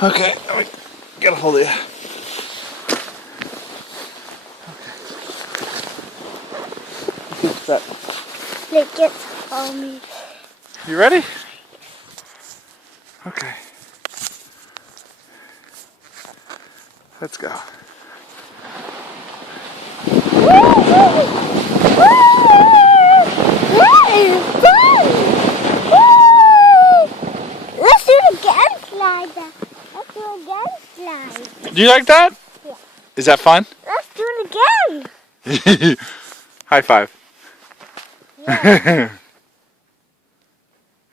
Okay, let me get a hold of you. Okay. Set. Like it on me. You ready? Okay. Let's go. Let's do it again, slide. Let's do it again, slide. Do you like that? Yeah. Is that fun? Let's do it again. High five. Yeah.